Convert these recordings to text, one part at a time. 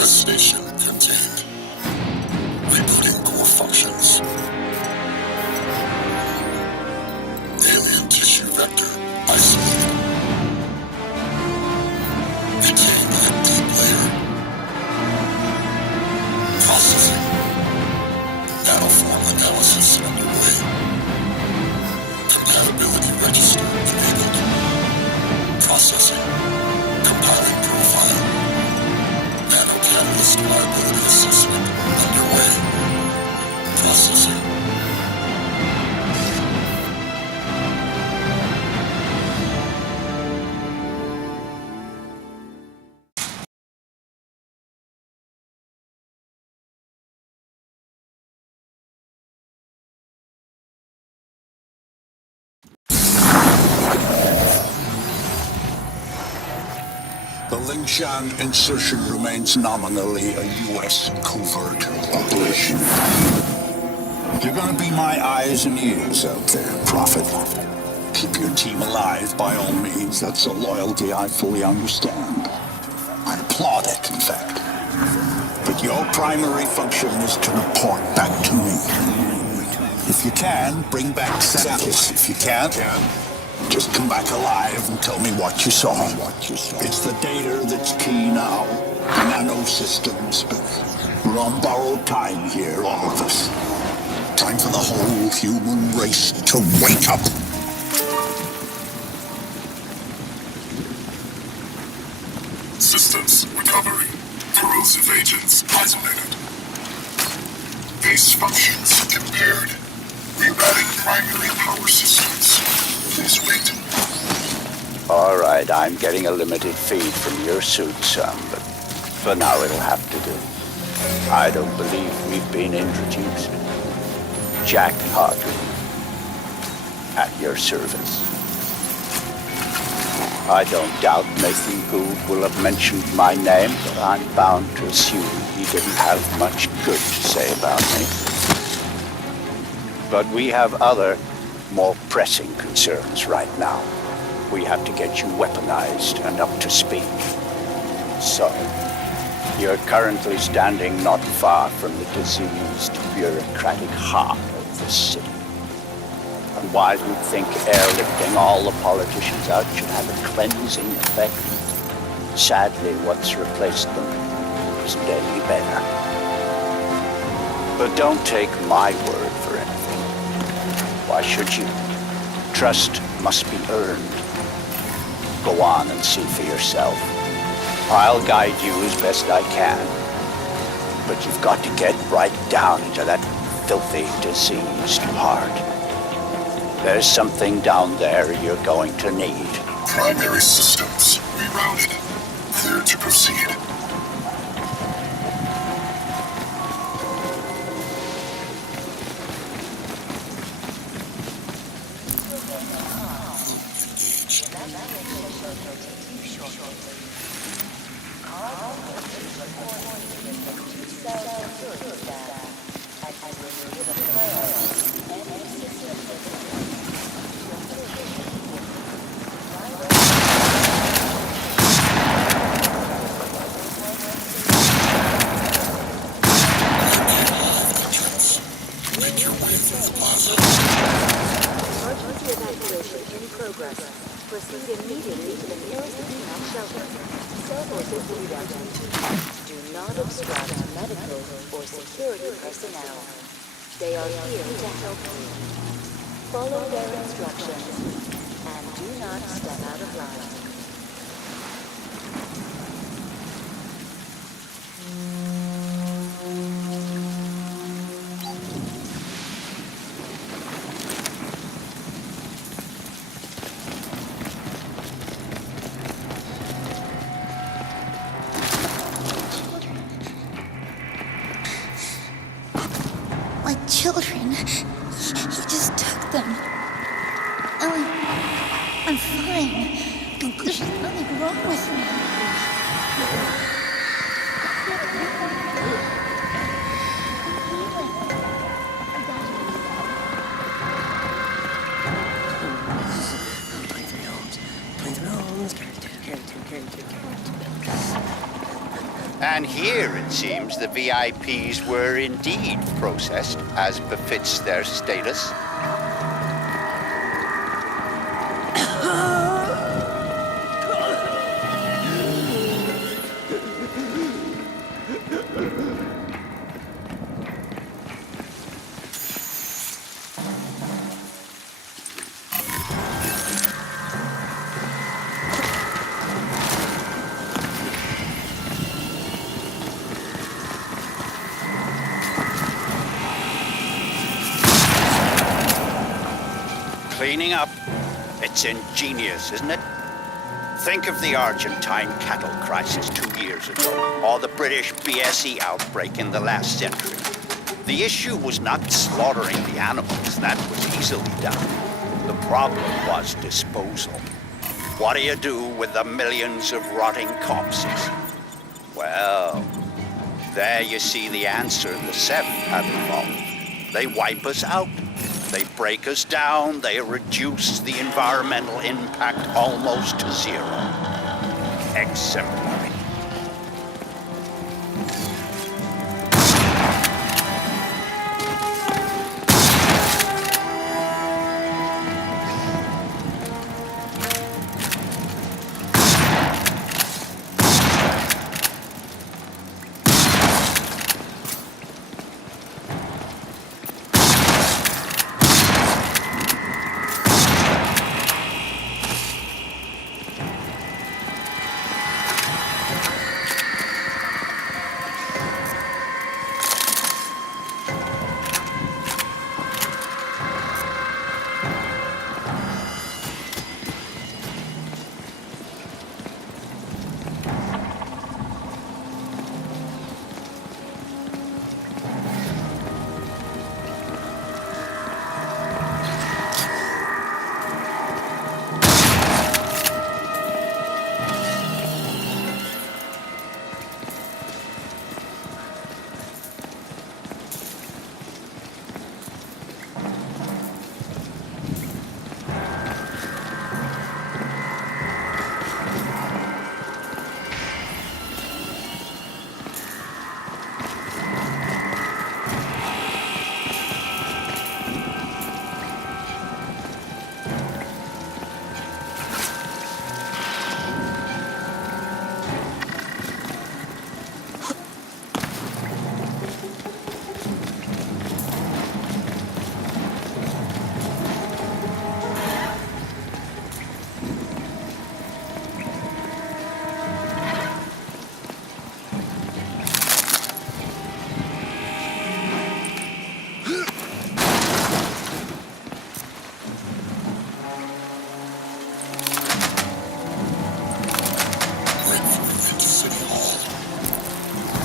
Infestation contained. Rebooting core functions. Alien tissue vector isolated. Retained at deep layer. Processing. Nanoform analysis underway. Compatibility register enabled. Processing. Compiling profile. Nanocatalyst reliability assessment underway. Processing. The Lingshan insertion remains nominally a U.S. covert operation. You're gonna be my eyes and ears out there, Prophet. Keep your team alive by all means. That's a loyalty I fully understand. I applaud it, in fact. But your primary function is to report back to me. If you can, bring back samples. If you can't, just come back alive and tell me what you saw. It's the data that's key now. Nano systems, but we're on borrowed time here, all of us. Time for the whole human race to wake up. Systems recovery. Corrosive agents isolated. Base functions impaired. Rerouting primary power systems. Please wait. All right, I'm getting a limited feed from your suit, son, but for now it'll have to do. I don't believe we've been introduced. Jack Hartley, at your service. I don't doubt Nathan Gould will have mentioned my name, but I'm bound to assume he didn't have much good to say about me. But we have other, more pressing concerns right now. We have to get you weaponized and up to speed. So, you're currently standing not far from the diseased, bureaucratic heart of this city. And while you'd think airlifting all the politicians out should have a cleansing effect, sadly what's replaced them is daily better. But don't take my word for anything. Why should you? Trust must be earned. Go on and see for yourself. I'll guide you as best I can. But you've got to get right down into that filthy, diseased heart. There's something down there you're going to need. Primary systems rerouted. Clear to proceed. Make your way through the plaza. Emergency evacuation in progress. Proceed immediately to the nearest female shelter. Services rerouted. Do not obstruct medical or security personnel. They are here to help you. Follow their instructions and do not step out of line. My children. He just took them. I'm fine. There's nothing wrong with me. And here it seems the VIPs were indeed processed as befits their status. Cleaning up. It's ingenious, isn't it? Think of the Argentine cattle crisis 2 years ago, or the British BSE outbreak in the last century. The issue was not slaughtering the animals, that was easily done. The problem was disposal. What do you do with the millions of rotting corpses? Well, there you see the answer the Seven have evolved. They wipe us out. They break us down, they reduce the environmental impact almost to zero. Exemplary.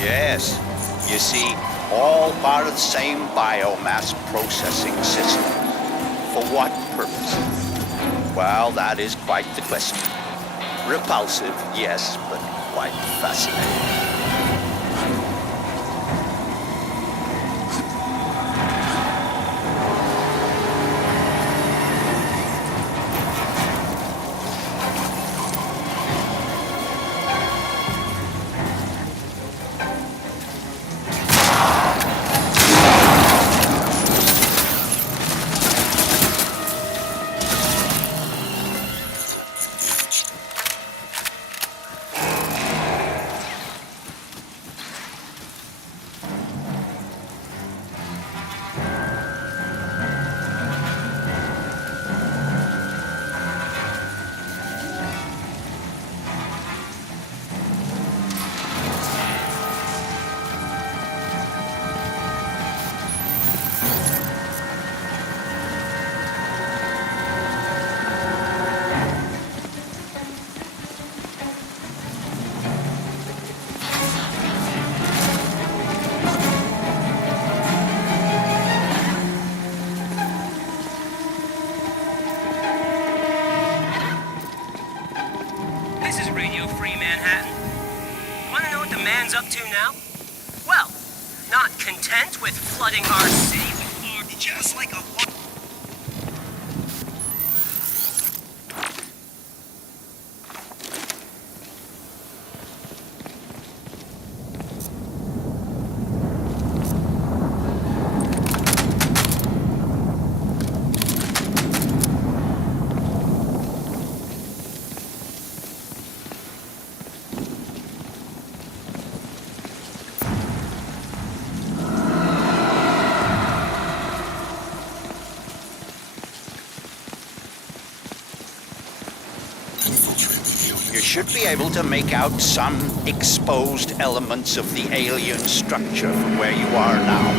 Yes, you see, all part of the same biomass processing system. For what purpose? Well, that is quite the question. Repulsive, yes, but quite fascinating. Up to now? Well, not content with flooding our city with armed just like a... should be able to make out some exposed elements of the alien structure from where you are now.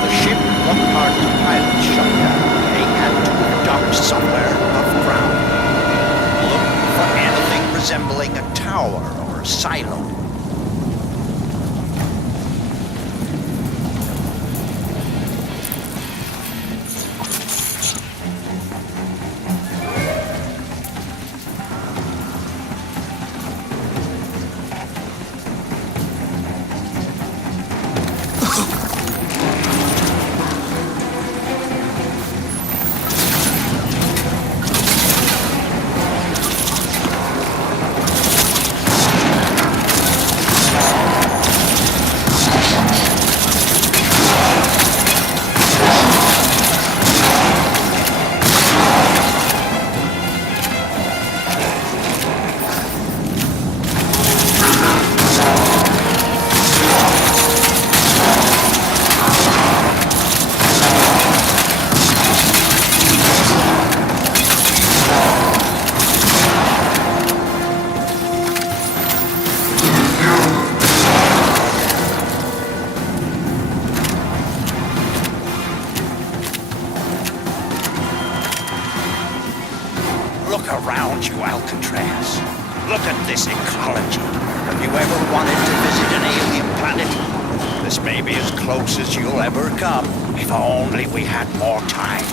The ship Lockhart's pilot shut down. They had to have docked somewhere above ground. Look for anything resembling a tower or a silo. Look around you, Alcatraz. Look at this ecology. Have you ever wanted to visit an alien planet? This may be as close as you'll ever come. If only we had more time.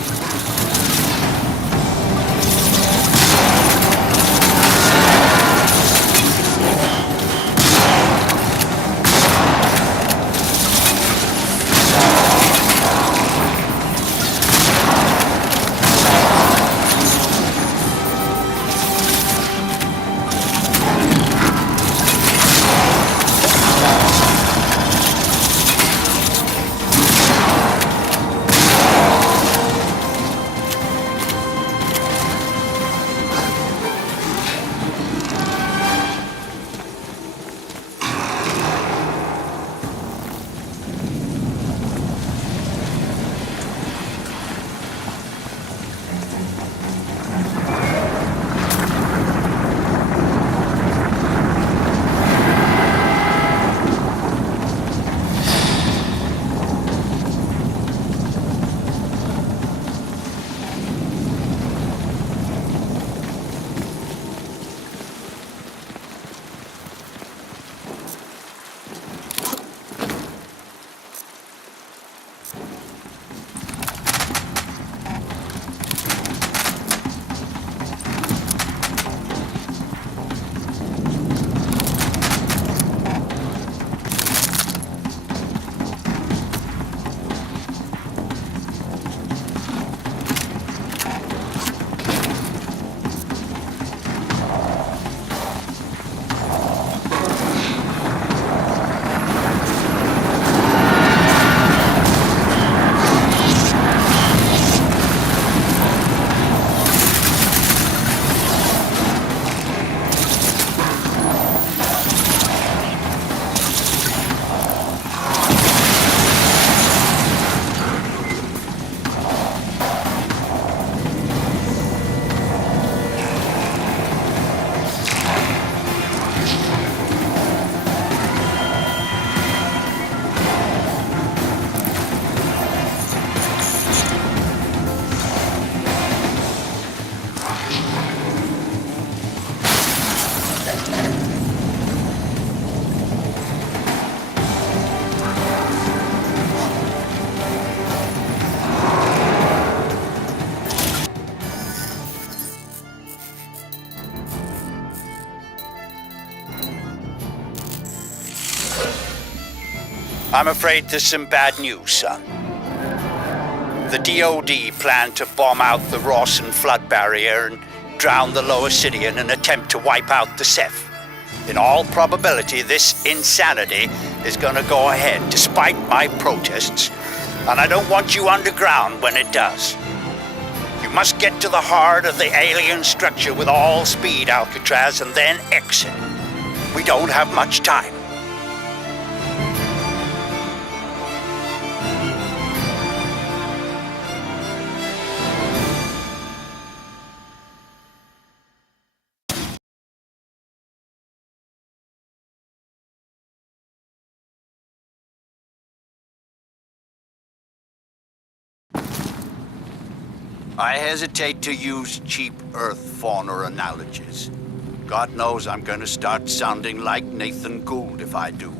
I'm afraid there's some bad news, son. The DoD planned to bomb out the Rawson flood barrier and drown the lower city in an attempt to wipe out the Ceph. In all probability, this insanity is going to go ahead, despite my protests, and I don't want you underground when it does. You must get to the heart of the alien structure with all speed, Alcatraz, and then exit. We don't have much time. I hesitate to use cheap Earth fauna analogies. God knows I'm gonna start sounding like Nathan Gould if I do.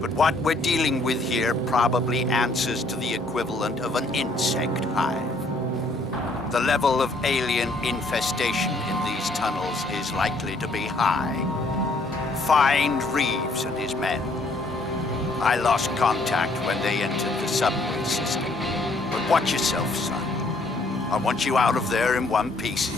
But what we're dealing with here probably answers to the equivalent of an insect hive. The level of alien infestation in these tunnels is likely to be high. Find Reeves and his men. I lost contact when they entered the subway system. But watch yourself, son. I want you out of there in one piece.